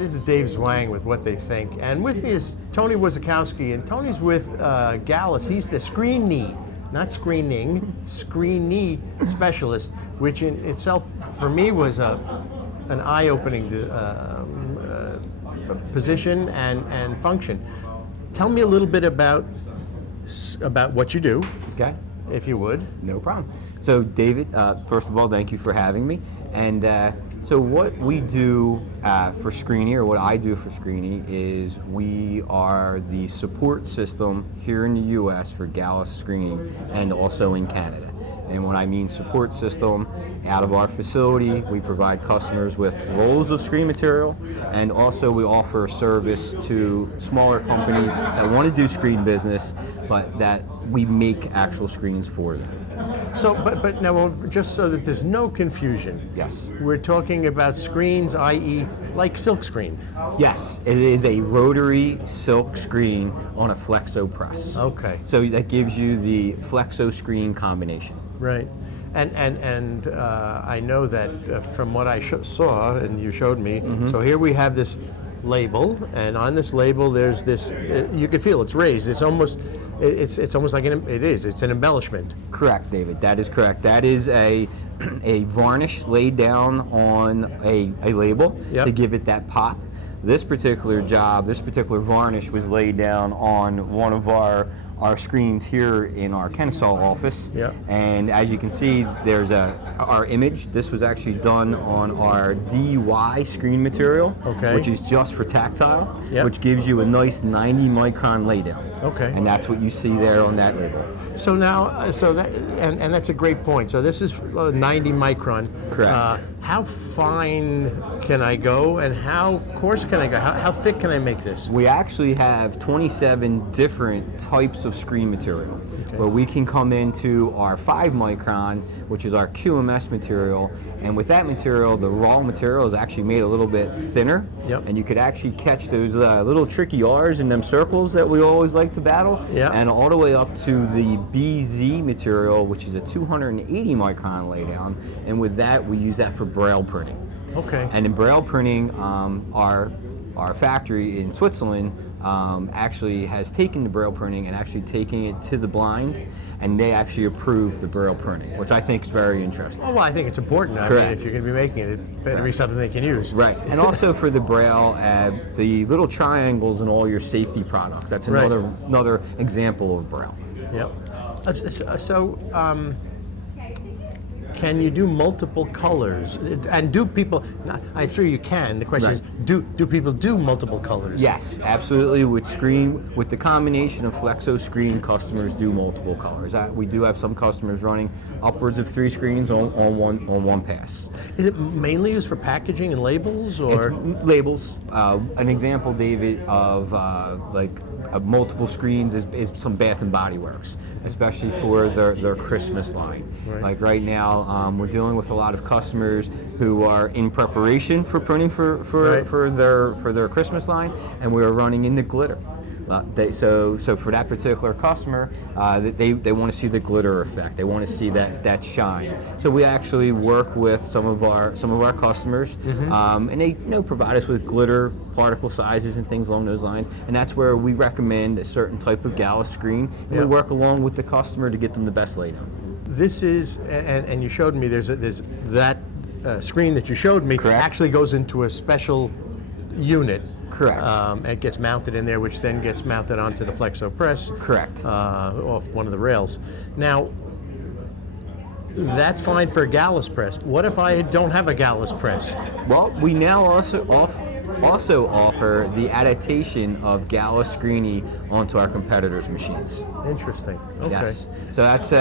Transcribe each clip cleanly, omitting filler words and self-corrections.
this is Dave Zwang with What They Think, and with me is Tony Wojciechowski, and Tony's with Gallus. He's the screening, not screening, screening specialist, which in itself, for me, was an eye-opening position and function. Tell me a little bit about what you do, Okay. if you would. No problem. So David, first of all, thank you for having me. And so what we do for Screeny, or what I do for Screeny, is we are the support system here in the U.S. for Gallus Screeny and also in Canada. And when I mean support system, out of our facility, we provide customers with rolls of screen material, and also we offer service to smaller companies that want to do screen business, but that we make actual screens for them. So, but now, just so that there's no confusion. Yes. We're talking about screens, i.e., like silk screen. Yes, it is a rotary silk screen on a Flexo press. Okay. So that gives you the Flexo screen combination. Right. And I know that from what I saw, and you showed me, so here we have this label, and on this label there's this, you can feel it's raised. It's almost like it's an embellishment. Correct, David. That is correct. That is a varnish laid down on a label to give it that pop. This particular varnish was laid down on one of our screens here in our Kennesaw office. Yep. And as you can see, there's our image. This was actually done on our DY screen material, which is just for tactile, which gives you a nice 90 micron laydown. Okay. And that's what you see there on that label. So now, and that's a great point. So this is 90 micron. Correct. How fine can I go, and how coarse can I go? How thick can I make this? We actually have 27 different types of screen material, where we can come into our 5 micron, which is our QMS material, and with that material, the raw material is actually made a little bit thinner, and you could actually catch those little tricky R's in them circles that we always like to battle, and all the way up to the BZ material, which is a 280 micron laydown, and with that, we use that for braille printing. Okay. And in braille printing, our factory in Switzerland actually has taken the braille printing and actually taking it to the blind, and they actually approve the braille printing, which I think is very interesting. Oh, well, I think it's important. I mean, if you're going to be making it, it better be something they can use. Right. And also for the braille, the little triangles in all your safety products. That's another example of braille. Yep. So, can you do multiple colors? And do people, I'm sure you can, the question is, do people do multiple colors? Yes, absolutely. With the combination of Flexo screen, customers do multiple colors. We do have some customers running upwards of 3 screens on one pass. Is it mainly used for packaging and labels, or? It's labels. An example, David, of multiple screens is some Bath and Body Works, especially for their Christmas line. Like right now, we're dealing with a lot of customers who are in preparation for printing for their Christmas line, and we are running into glitter. So for that particular customer, they want to see the glitter effect. They want to see that shine. So we actually work with some of our customers, and they provide us with glitter particle sizes and things along those lines. And that's where we recommend a certain type of Gallus screen, and we work along with the customer to get them the best laydown. This is, and you showed me, there's that screen that you showed me actually goes into a special unit. Correct. It gets mounted in there, which then gets mounted onto the Flexo press. Correct. Off one of the rails. Now, that's fine for a Gallus press. What if I don't have a Gallus press? Well, we now also offer the adaptation of Gallus Screeny onto our competitors' machines. Interesting. Okay. Yes. So that's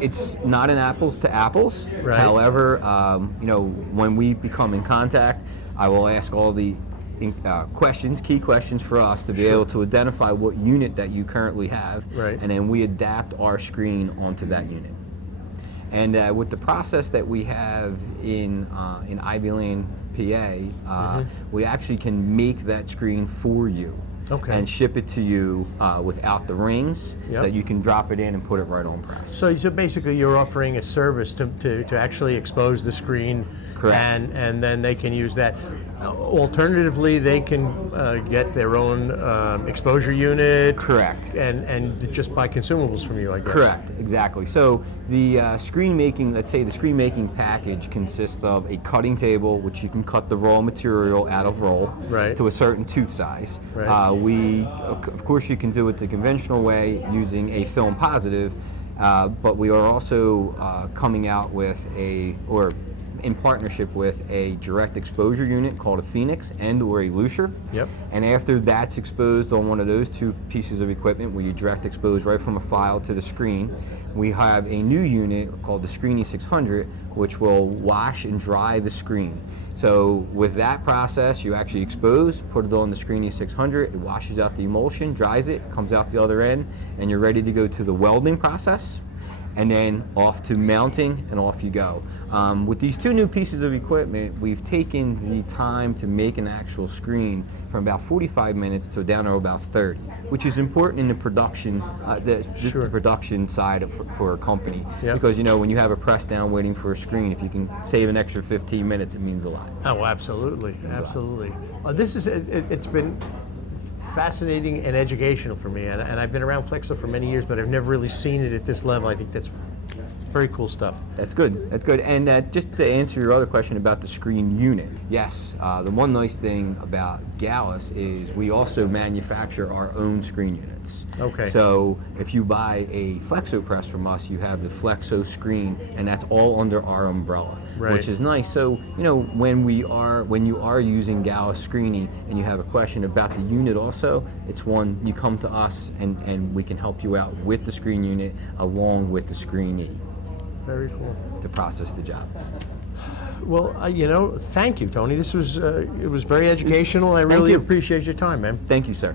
it's not an apples to apples. Right. However, when we become in contact, I will ask all the key questions for us to be able to identify what unit that you currently have, and then we adapt our screen onto that unit. And with the process that we have in Ivy Lane, PA, we actually can make that screen for you. Okay. and ship it to you without the rings, Yep. that you can drop it in and put it right on press. So basically, you're offering a service to actually expose the screen, Correct. and then they can use that. Alternatively, they can get their own exposure unit. Correct. And just buy consumables from you, I guess. Correct, exactly. So the screen making, let's say the screen making package consists of a cutting table, which you can cut the raw material out of roll Right. to a certain tooth size. Right. Of course, you can do it the conventional way using a film positive, but we are also coming out with in partnership with a direct exposure unit called a Phoenix or a Lucier. Yep. And after that's exposed on one of those two pieces of equipment where you direct expose right from a file to the screen, we have a new unit called the Screeny 600, which will wash and dry the screen. So with that process, you actually expose, put it on the Screeny 600, it washes out the emulsion, dries it, comes out the other end, and you're ready to go to the welding process, and then off to mounting, and off you go. With these two new pieces of equipment, we've taken the time to make an actual screen from about 45 minutes to down to about 30, which is important in the production, the production side for a company. Yep. Because when you have a press down waiting for a screen, if you can save an extra 15 minutes, it means a lot. Oh, absolutely, absolutely. It's been fascinating and educational for me, and I've been around Flexo for many years, but I've never really seen it at this level. I think that's very cool stuff. That's good. That's good. And just to answer your other question about the screen unit, yes, the one nice thing about Gallus is we also manufacture our own screen units. Okay. So if you buy a Flexo press from us, you have the Flexo screen, and that's all under our umbrella, Right. which is nice. So when you are using Gallus Screeny and you have a question about the unit, also, it's one you come to us and we can help you out with the screen unit along with the Screeny Very cool. to process the job. Well, thank you, Tony. This was it was very educational. I really you. appreciate your time, man. Thank you, sir.